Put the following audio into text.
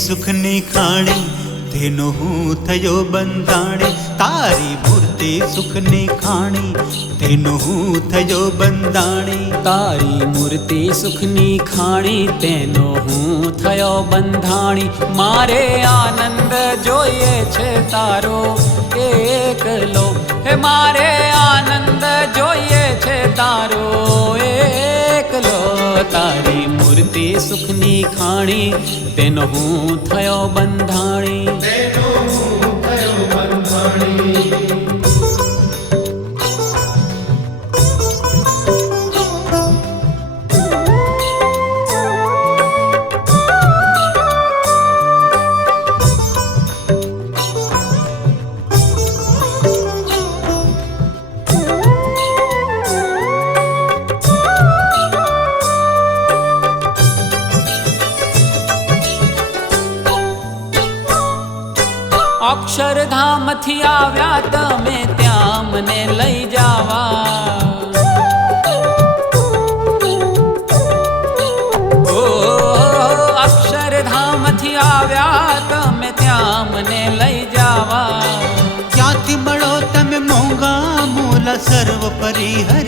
सुखनी खाणी तेनो हूँ थयो बंधाणी। तारी मूर्ति सुखनी खाणी तेनो हूँ थयो बंधाणी। तारी मूर्ति सुखनी खाणी तेनो हूँ थयो बंधाणी। मारे आनंद जोईए छे तारो एकलो, हे मारे आनंद जोईए छे तारो एकलो। तारी मूर्ति सुखनी खाणी तेनो हूँ थयो बंधाणी। अक्षरधाम थी आव्या तमे त्या मने लई जावा। ओ अक्षरधाम थी आव्या तमे त्या मने लई जावा। क्यांथी मळो तमे मोंघा मूल सर्वपरि है